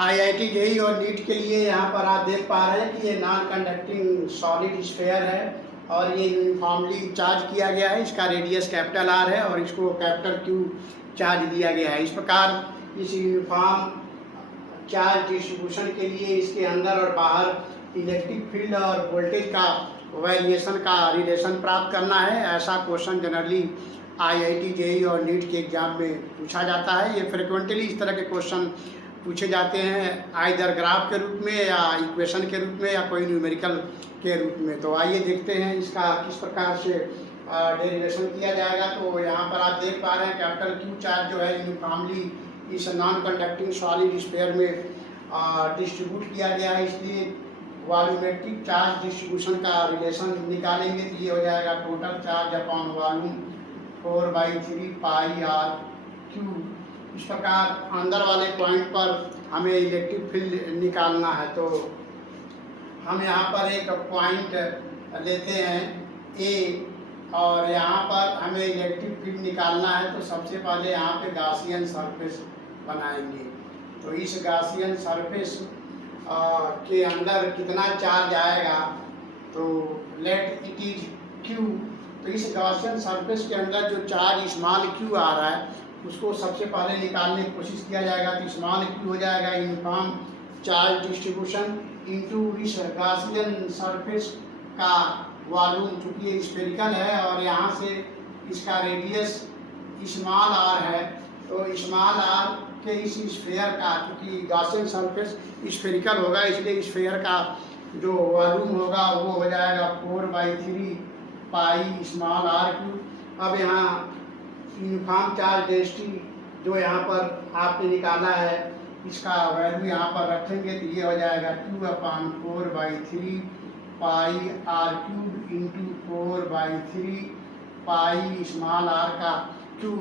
IIT JEE और NEET के लिए यहाँ पर आप देख पा रहे हैं कि ये नॉन कंडक्टिंग सॉलिड स्फेयर है और ये यूनिफॉर्मली चार्ज किया गया है। इसका रेडियस कैपिटल आर है और इसको कैपिटल क्यू चार्ज दिया गया है। इस प्रकार इस यूनिफॉर्म चार्ज डिस्ट्रीब्यूशन के लिए इसके अंदर और बाहर इलेक्ट्रिक फील्ड और वोल्टेज का वेरिएशन का रिलेशन प्राप्त करना है। ऐसा क्वेश्चन जनरली आईआईटी जेईई और नीट के एग्जाम में पूछा जाता है। ये फ्रिक्वेंटली इस तरह के क्वेश्चन पूछे जाते हैं, आइदर ग्राफ के रूप में या इक्वेशन के रूप में या कोई न्यूमेरिकल के रूप में। तो आइए देखते हैं इसका किस प्रकार से डेरिवेशन किया जाएगा। तो यहाँ पर आप देख पा रहे हैं कैपिटल क्यू चार्ज जो है यूनिफॉर्मली इस नॉन कंडक्टिंग सॉलिड स्फीयर में डिस्ट्रीब्यूट किया गया है, इसलिए वॉल्यूमेट्रिक चार्ज डिस्ट्रीब्यूशन का रिलेशन निकालेंगे तो ये हो जाएगा total charge upon volume 4/3 pi R cube. इस प्रकार अंदर वाले पॉइंट पर हमें इलेक्ट्रिक फील्ड निकालना है। तो हम यहाँ पर एक पॉइंट लेते हैं ए और यहाँ पर हमें इलेक्ट्रिक फील्ड निकालना है। तो सबसे पहले यहाँ पे गॉसियन सरफेस बनाएंगे। तो इस गॉसियन सरफेस के अंदर कितना चार्ज आएगा, तो लेट इट इज क्यू। तो इस गॉसियन सरफेस के अंदर जो चार्ज स्मॉल क्यू आ रहा है उसको सबसे पहले निकालने की कोशिश किया जाएगा। तो स्मॉल क्यू हो जाएगा यूनिफॉर्म चार्ज डिस्ट्रीब्यूशन इनटू इस गॉसियन सरफेस का वॉल्यूम, चूँकि ये स्फेरिकल है और यहाँ से इसका रेडियस स्मॉल आर है। तो स्मॉल आर के इस स्फेयर का, क्योंकि गॉसियन सरफेस स्फेरिकल होगा इसलिए स्फेयर का जो वॉल्यूम होगा वो हो जाएगा 4/3 पाई स्मॉल आर क्यू। अब यहाँ यूनिफॉर्म चार्ज डेंसिटी जो यहाँ पर आपने निकाला है इसका वैल्यू यहाँ पर रखेंगे तो ये हो जाएगा Q/4/3 pi R cube into 4/3 pi small are का क्यूब।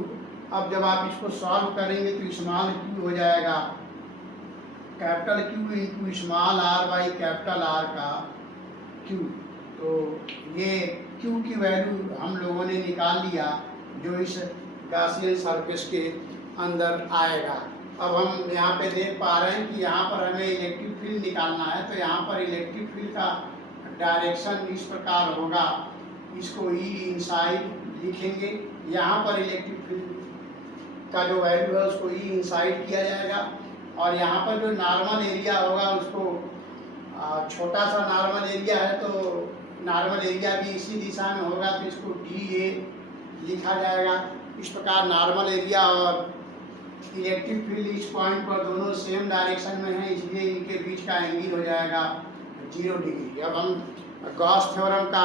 अब जब आप इसको सॉल्व करेंगे तो स्मॉल क्यू हो जाएगा capital Q into small are by capital R का क्यू। तो ये क्यू की वैल्यू हम लोगों ने निकाल लिया जो इस गॉसियन सरफेस के अंदर आएगा। अब हम यहाँ पे देख पा रहे हैं कि यहाँ पर हमें इलेक्ट्रिक फील्ड निकालना है। तो यहाँ पर इलेक्ट्रिक फील्ड का डायरेक्शन इस प्रकार होगा, इसको ई इनसाइड लिखेंगे। यहाँ पर इलेक्ट्रिक फील्ड का जो वैल्यू है उसको ई इनसाइड किया जाएगा और यहाँ पर जो नॉर्मल एरिया होगा उसको छोटा सा नॉर्मल एरिया है तो नॉर्मल एरिया भी इसी दिशा में होगा तो इसको DA लिखा जाएगा। इस प्रकार नॉर्मल एरिया और इलेक्ट्रिक फील्ड इस पॉइंट पर दोनों सेम डायरेक्शन में है, इसलिए इनके बीच का एंगल हो जाएगा 0 डिग्री। अब हम गॉस थ्योरम का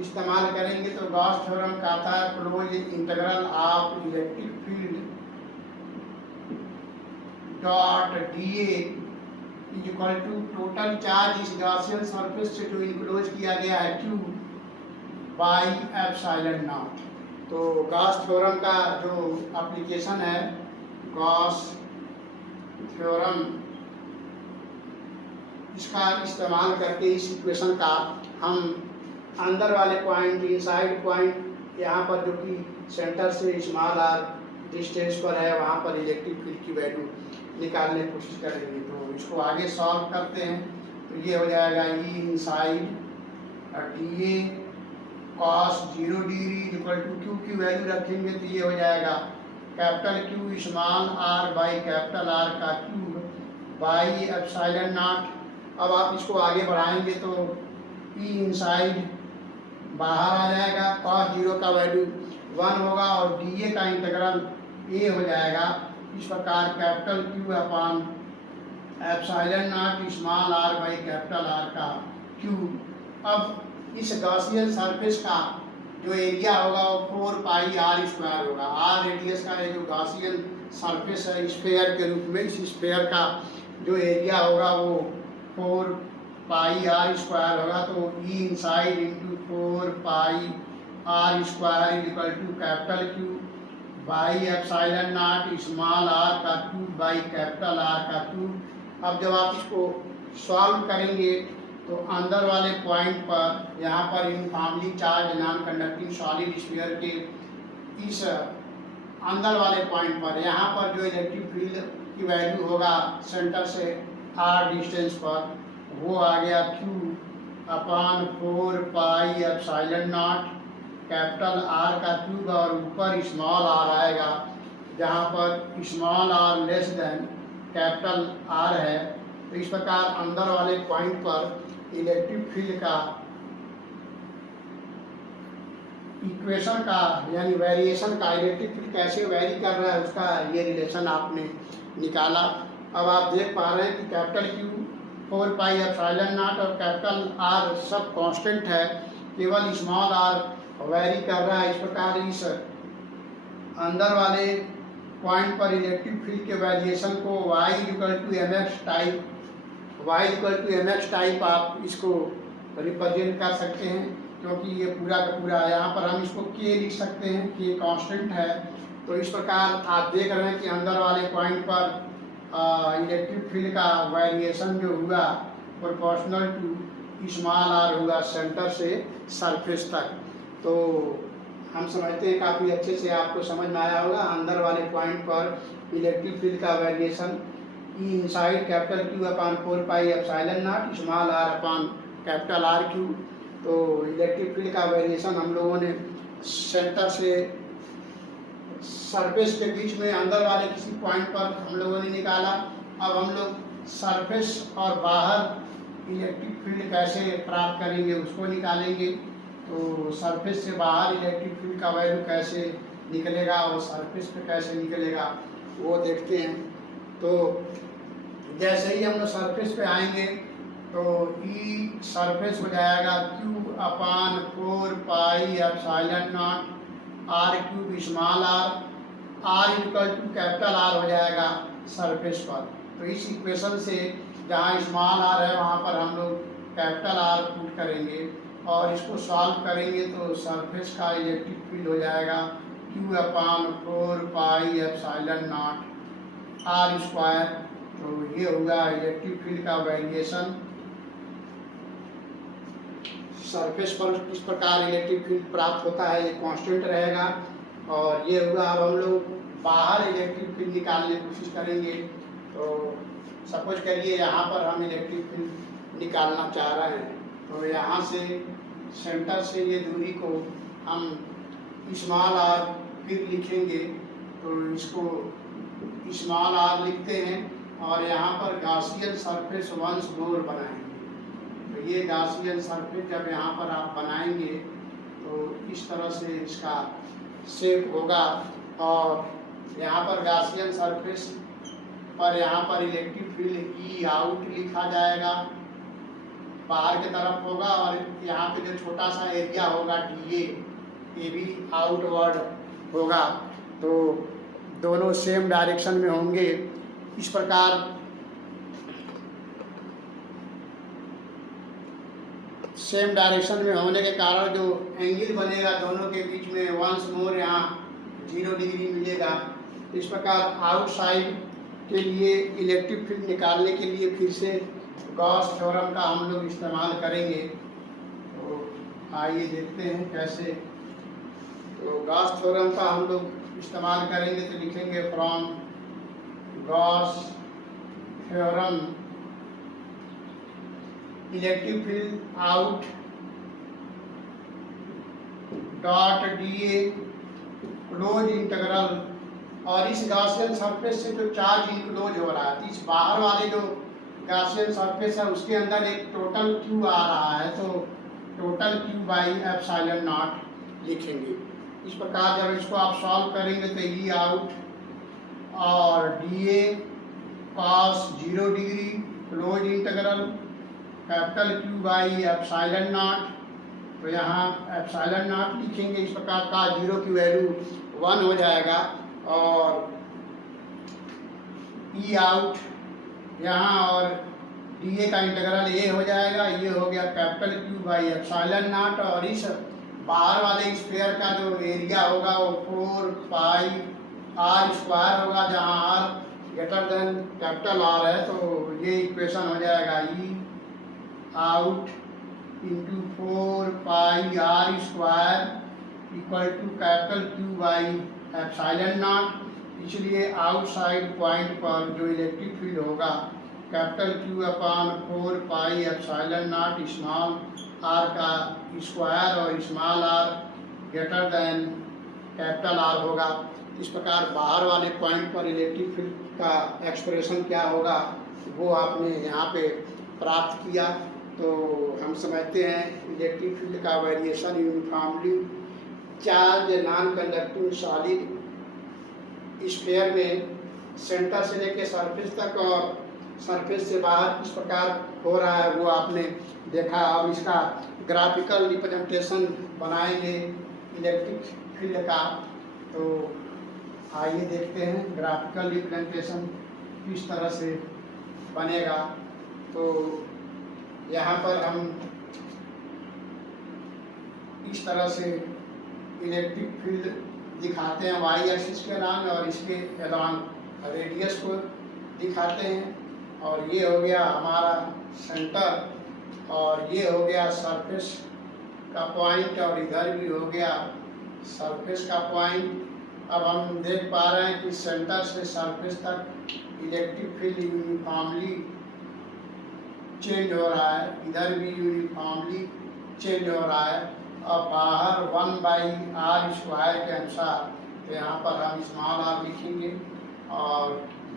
इस्तेमाल करेंगे। तो गॉस थ्योरम कहता है close integral of electric field dot DA is equal to total charge इस गॉसियन सरफेस से जो इनक्लोज किया गया है Q बाई एप्सिलॉन नॉट। तो गॉस थ्योरम का जो एप्लीकेशन है, गॉस थ्योरम, इसका इस्तेमाल करके इस इक्वेशन का हम अंदर वाले पॉइंट, इनसाइड पॉइंट यहाँ पर जो कि सेंटर से स्मॉल आर डिस्टेंस पर है वहाँ पर इलेक्ट्रिक फील्ड की वैल्यू निकालने की कोशिश करेंगे। तो इसको आगे सॉल्व करते हैं। तो ये हो जाएगा E inside DA cos 0 degree equal to Q की वैल्यू रखेंगे तो ये हो जाएगा capital Q small are by capital R का क्यूब बाई एप्सिलॉन नॉट। अब आप इसको आगे बढ़ाएंगे तो ई इनसाइड बाहर आ जाएगा, cos 0 का वैल्यू 1 होगा और DA का इंटीग्रल A हो जाएगा। इस प्रकार capital Q upon epsilon naught small are by capital R का क्यूब। अब इस गॉसियन सरफेस का जो एरिया होगा वो 4 पाई आर स्क्वायर होगा। आर रेडियस का ये जो गॉसियन सरफेस है स्फेयर के रूप में, इस स्फेयर का जो एरिया होगा वो 4 पाई आर स्क्वायर होगा। तो E inside into 4 pi r square equal to capital Q by epsilon naught small are का क्यूब बाई कैपिटल आर का क्यूब। अब जब आप इसको सॉल्व करेंगे तो अंदर वाले पॉइंट पर यहाँ पर uniformly charge non conducting solid sphere के इस अंदर वाले पॉइंट पर यहाँ पर जो इलेक्ट्रिक फील्ड की वैल्यू होगा सेंटर से आर डिस्टेंस पर, वो आ गया Q upon 4 pi epsilon naught capital R का क्यूब, और ऊपर स्मॉल आर आएगा जहाँ पर small R less than capital R है। तो इस प्रकार अंदर वाले पॉइंट पर इलेक्ट्रिक फील्ड का इक्वेशन का यानी वेरिएशन का, इलेक्ट्रिक फील्ड कैसे वेरी कर रहा है उसका ये रिलेशन आपने निकाला। अब आप देख पा रहे हैं कि capital Q 4 pi epsilon not और कैपिटल आर सब कांस्टेंट है, केवल स्मॉल आर वेरी कर रहा है। इस प्रकार इस अंदर वाले पॉइंट पर इलेक्ट्रिक फील्ड के वेरिएशन को y = mx टाइप आप इसको रिप्रेजेंट कर सकते हैं, क्योंकि ये पूरा का पूरा यहाँ पर हम इसको k लिख सकते हैं, k कांस्टेंट है। तो इस प्रकार आप देख रहे हैं कि अंदर वाले पॉइंट पर इलेक्ट्रिक फील्ड का वेरिएशन जो हुआ प्रोपोर्शनल टू स्मॉल आर हुआ सेंटर से सरफेस तक। तो हम समझते हैं काफ़ी अच्छे से आपको समझ में आया होगा। अंदर वाले पॉइंट पर इलेक्ट्रिक फील्ड का variation E inside capital Q upon 4 pi epsilon naught small R upon capital R Q. तो इलेक्ट्रिक फील्ड का वेरिएशन हम लोगों ने सेंटर से सरफेस के बीच में अंदर वाले किसी पॉइंट पर हम लोगों ने निकाला। अब हम लोग सरफेस और बाहर इलेक्ट्रिक फील्ड कैसे प्राप्त करेंगे उसको निकालेंगे। तो सरफेस से बाहर इलेक्ट्रिक फील्ड का वैल्यू कैसे निकलेगा और सरफेस पे कैसे निकलेगा वो देखते हैं। तो जैसे ही हम लोग सरफेस पे आएंगे तो ई सरफेस हो जाएगा Q upon 4 pi epsilon naught R cube small R equal to capital R हो जाएगा सरफेस पर। तो इस इक्वेशन से जहाँ स्मॉल आर है वहाँ पर हम लोग कैपिटल आर पुट करेंगे और इसको सॉल्व करेंगे तो सरफेस का इलेक्ट्रिक फील्ड हो जाएगा Q upon 4 pi epsilon naught R square. तो ये होगा इलेक्ट्रिक फील्ड का वेरिएशन सरफेस पर। किस प्रकार इलेक्ट्रिक फील्ड प्राप्त होता है ये कांस्टेंट रहेगा। और ये हुआ। अब हम लोग बाहर इलेक्ट्रिक फील्ड निकालने की कोशिश करेंगे। तो सपोज करिए यहाँ पर हम इलेक्ट्रिक फील्ड निकालना चाह रहे हैं, तो यहाँ से सेंटर से ये दूरी को हम स्मॉल आर फिर लिखेंगे। तो इसको स्मॉल आर लिखते हैं और यहाँ पर गॉसियन सरफेस वंस मोर बनाएंगे। तो ये गॉसियन सरफेस जब यहाँ पर आप बनाएंगे तो इस तरह से इसका शेप होगा। और यहाँ पर गॉसियन सरफेस पर यहाँ पर इलेक्ट्रिक फील्ड ई आउट लिखा जाएगा, बाहर की तरफ होगा। और यहाँ पे जो छोटा सा एरिया होगा डी ये भी आउटवर्ड होगा। तो दोनों सेम डायरेक्शन में होंगे। इस प्रकार सेम डायरेक्शन में होने के कारण जो एंगल बनेगा दोनों के बीच में वंस मोर यहाँ 0 डिग्री मिलेगा। इस प्रकार आउटसाइड के लिए इलेक्ट्रिक फील्ड निकालने के लिए फिर से गॉस थ्योरम का हम लोग इस्तेमाल करेंगे। तो आइए देखते हैं कैसे। तो गॉस थ्योरम का हम लोग इस्तेमाल करेंगे तो लिखेंगे from Gauss theorem electric field out dot D A close integral. और इस गॉसियन सरफेस से जो चार्ज इंक्लोज हो रहा है, इस बाहर वाले जो गॉसियन सरफेस है उसके अंदर एक टोटल क्यू आ रहा है, तो total Q by epsilon not लिखेंगे। इस प्रकार जब इसको आप सॉल्व करेंगे तो ई आउट और D A cos 0 degree close integral capital Q by epsilon naught. तो यहाँ एप्सिलॉन नॉट लिखेंगे। इस प्रकार का 0 की वैल्यू 1 हो जाएगा। और ई आउट यहाँ और डी ए का इंटीग्रल ए हो जाएगा। ये हो गया capital Q by epsilon not. और इस बाहर वाले स्फीयर का जो एरिया होगा वो 4 पाई आर स्क्वायर होगा, जहाँ r greater than capital R है। तो ये इक्वेशन हो जाएगा E out into 4 pi r square equal to capital Q by epsilon naught. इसलिए आउटसाइड पॉइंट पर जो इलेक्ट्रिक फील्ड होगा capital Q upon 4 pi epsilon naught small r का स्क्वायर और small r greater than capital R होगा। इस प्रकार बाहर वाले पॉइंट पर इलेक्ट्रिक फील्ड का एक्सप्रेशन क्या होगा वो आपने यहाँ पे प्राप्त किया। तो हम समझते हैं इलेक्ट्रिक फील्ड का variation uniformly charge non conducting solid sphere में सेंटर से लेकर सरफेस तक और सरफेस से बाहर किस प्रकार हो रहा है वो आपने देखा। अब इसका ग्राफिकल रिप्रेजेंटेशन बनाएंगे इलेक्ट्रिक फील्ड का। तो आइए देखते हैं ग्राफिकल रिप्रेजेंटेशन किस तरह से बनेगा। तो यहाँ पर हम इस तरह से इलेक्ट्रिक फील्ड दिखाते हैं वाई एक्सिस के अलॉन्ग और इसके अलॉन्ग रेडियस को दिखाते हैं। और ये हो गया हमारा सेंटर और ये हो गया सरफेस का पॉइंट और इधर भी हो गया सरफेस का पॉइंट। अब हम देख पा रहे हैं कि सेंटर से सरफेस तक इलेक्ट्रिक फील्ड यूनिफॉर्मली चेंज हो रहा है, इधर भी यूनिफॉर्मली चेंज हो रहा है। और बाहर 1/r² के अनुसार तो यहाँ पर हम स्मॉल r लिखेंगे और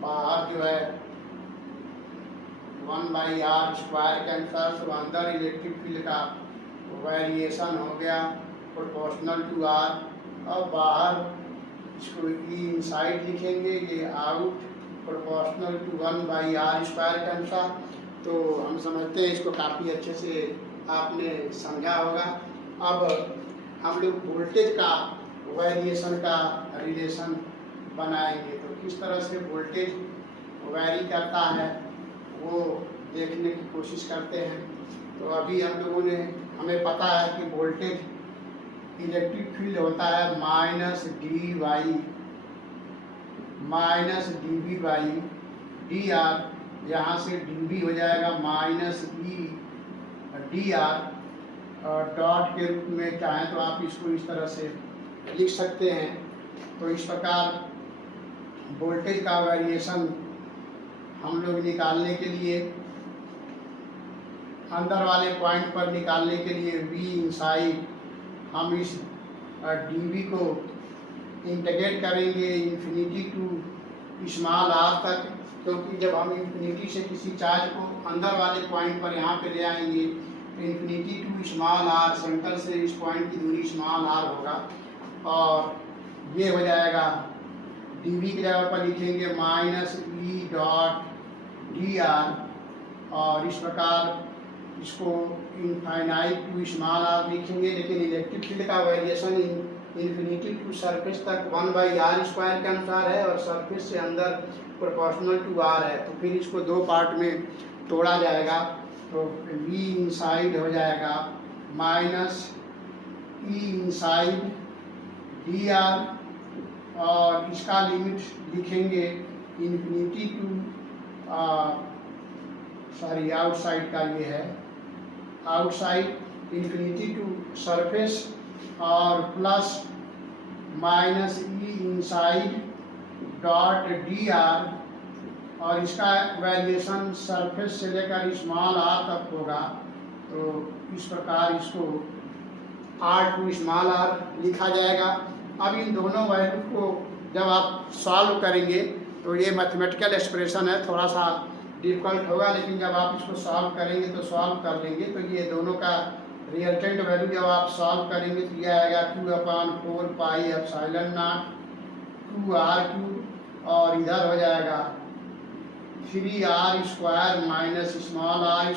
बाहर जो है 1/r² के अनुसार तो अंदर इलेक्ट्रिक फील्ड का वेरिएशन हो गया प्रोपोर्शनल टू r। और बाहर इसको इनसाइड लिखेंगे, ये आउट प्रोपोर्शनल टू 1/r² के अनुसार। तो हम समझते हैं इसको काफ़ी अच्छे से आपने समझा होगा। अब हम लोग वोल्टेज का वेरिएशन का रिलेशन बनाएंगे। तो किस तरह से वोल्टेज वेरी करता है वो देखने की कोशिश करते हैं। तो अभी हम लोगों ने हमें पता है कि वोल्टेज इलेक्ट्रिक फील्ड होता है -dV/dr। यहाँ से dV हो जाएगा -E/dr और डॉट के रूप में चाहें तो आप इसको इस तरह से लिख सकते हैं। तो इस प्रकार वोल्टेज का वेरिएशन हम लोग निकालने के लिए अंदर वाले पॉइंट पर निकालने के लिए V इनसाइड हम इस dV को इंटीग्रेट करेंगे इन्फिनिटी टू स्मॉल r तक। क्योंकि जब हम इन्फिनिटी से किसी चार्ज को अंदर वाले पॉइंट पर यहाँ पे ले आएंगे तो infinity to small r, centre से इस पॉइंट की दूरी स्मॉल r होगा और ये हो जाएगा dV की जगह पर लिखेंगे -E/dr और इस प्रकार इसको इनफाइनाइट टू स्मॉल r लिखेंगे। लेकिन इलेक्ट्रिक फील्ड का वेरिएशन इन्फिनिटी टू सरफेस तक 1/r² के अनुसार है और सरफेस से अंदर प्रोपोर्शनल टू r है। तो फिर इसको दो पार्ट में तोड़ा जाएगा। तो V इनसाइड हो जाएगा -E इनसाइड dr और इसका लिमिट लिखेंगे इन्फिनिटी टू आउटसाइड का ये है आउटसाइड इन्फिनिटी टू सरफेस और plus -E inside dot dr और इसका वेरिएशन सरफेस से लेकर स्मॉल r तक होगा। तो इस प्रकार इसको r टू स्मॉल r लिखा जाएगा। अब इन दोनों वैल्यू को जब आप सॉल्व करेंगे तो ये मैथमेटिकल एक्सप्रेशन है, थोड़ा सा डिफिकल्ट होगा, लेकिन जब आप इसको सॉल्व करेंगे तो सॉल्व कर लेंगे। तो ये दोनों का रिजल्टेंट वैल्यू जब आप सॉल्व करेंगे तो ये आएगा Q/4 pi epsilon not 2r³ और इधर हो जाएगा 3r² माइनस स्मॉल r²,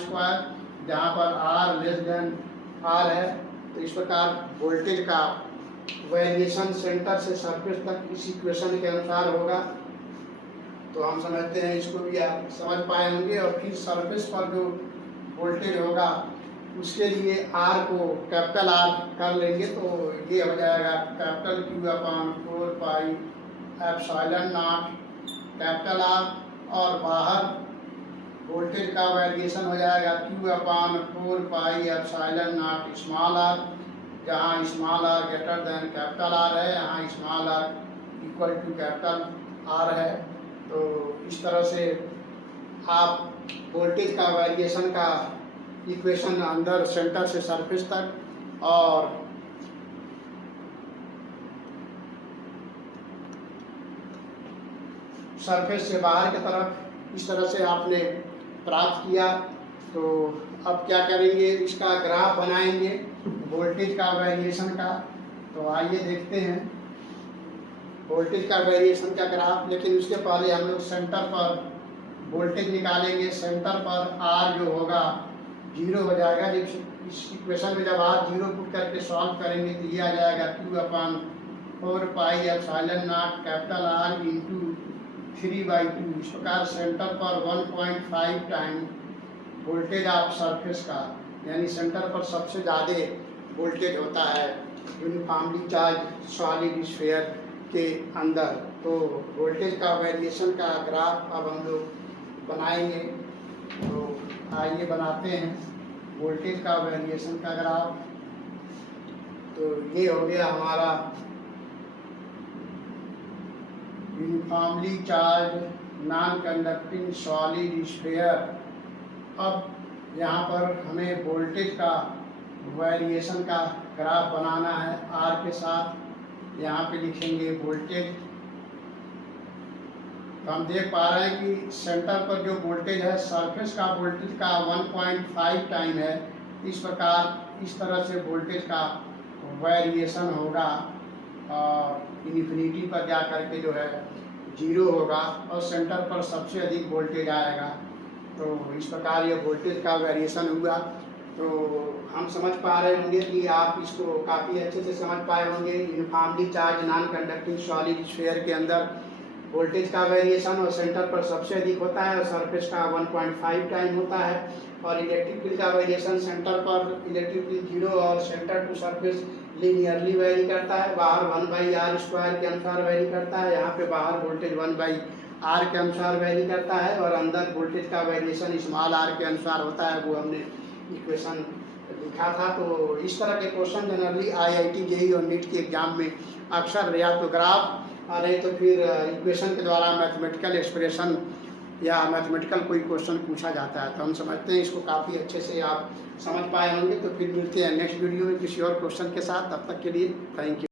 जहाँ पर r लेस देन r है। तो इस प्रकार वोल्टेज का वेरिएशन सेंटर से सरफेस तक इस इक्वेशन के अनुसार होगा। तो हम समझते हैं इसको भी आप समझ पाए होंगे। और फिर सरफेस पर जो वोल्टेज होगा उसके लिए R को कैपिटल R कर लेंगे। तो ये हो जाएगा capital Q/4 pi epsilon naught capital R और बाहर वोल्टेज का वेरिएशन हो जाएगा Q/4 pi epsilon naught small r, जहाँ small r greater than capital R है, यहाँ small r equal to capital R है। तो इस तरह से आप वोल्टेज का वेरिएशन का इक्वेशन अंदर सेंटर से सरफेस तक और सरफेस से बाहर की तरफ इस तरह से आपने प्राप्त किया। तो अब क्या करेंगे, इसका ग्राफ बनाएंगे वोल्टेज का वेरिएशन का। तो आइए देखते हैं वोल्टेज का वेरिएशन का ग्राफ। लेकिन उसके पहले हम लोग सेंटर पर वोल्टेज निकालेंगे। सेंटर पर आर जो होगा 0 हो जाएगा। जब इस इक्वेशन में जब आर 0 पुट करके सॉल्व करेंगे तो ये आ जाएगा Q/4 pi epsilon naught capital are into 3/2। इस प्रकार सेंटर पर 1.5 टाइम वोल्टेज ऑफ सरफेस का, यानी सेंटर पर सबसे ज़्यादा वोल्टेज होता है यूनिफॉर्मली चार्ज सॉलिड स्फीयर के अंदर। तो वोल्टेज का वेरिएशन का ग्राफ अब हम लोग बनाएंगे। तो आइए बनाते हैं वोल्टेज का वेरिएशन का ग्राफ। तो ये हो गया हमारा uniformly charge non conducting solid sphere. अब यहाँ पर हमें वोल्टेज का वेरिएशन का ग्राफ बनाना है। आर के साथ यहाँ पे लिखेंगे वोल्टेज। तो हम देख पा रहे हैं कि सेंटर पर जो वोल्टेज है सरफेस का वोल्टेज का 1.5 टाइम है। इस प्रकार इस तरह से वोल्टेज का वेरिएशन होगा और इन्फिनिटी पर जा करके जो है 0 होगा और सेंटर पर सबसे अधिक वोल्टेज आएगा। तो इस प्रकार ये वोल्टेज का वेरिएशन हुआ। तो हम समझ पा रहे होंगे कि आप इसको काफ़ी अच्छे से समझ पाए होंगे। Uniformly charge non conducting solid sphere के अंदर वोल्टेज का वेरिएशन और सेंटर पर सबसे अधिक होता है और सरफेस का 1.5 टाइम होता है। और इलेक्ट्रिक फील्ड का वेरिएशन सेंटर पर इलेक्ट्रिक फील्ड 0 और centre to surface linearly vary करता है। बाहर 1/r² के अनुसार वेरी करता है। यहाँ पे बाहर वोल्टेज 1/r के अनुसार वेरी करता है और अंदर वोल्टेज का वेरिएशन स्मॉल r के अनुसार होता है। वो हमने इक्वेशन लिखा था। तो इस तरह के क्वेश्चन जनरली IIT JEE और नीट के एग्जाम में अक्सर या तो ग्राफ और नहीं तो फिर इक्वेशन के द्वारा मैथमेटिकल एक्सप्रेशन या मैथमेटिकल कोई क्वेश्चन पूछा जाता है। तो हम समझते हैं इसको काफ़ी अच्छे से आप समझ पाए होंगे। तो फिर मिलते हैं नेक्स्ट वीडियो में किसी और क्वेश्चन के साथ। तब तक के लिए थैंक यू।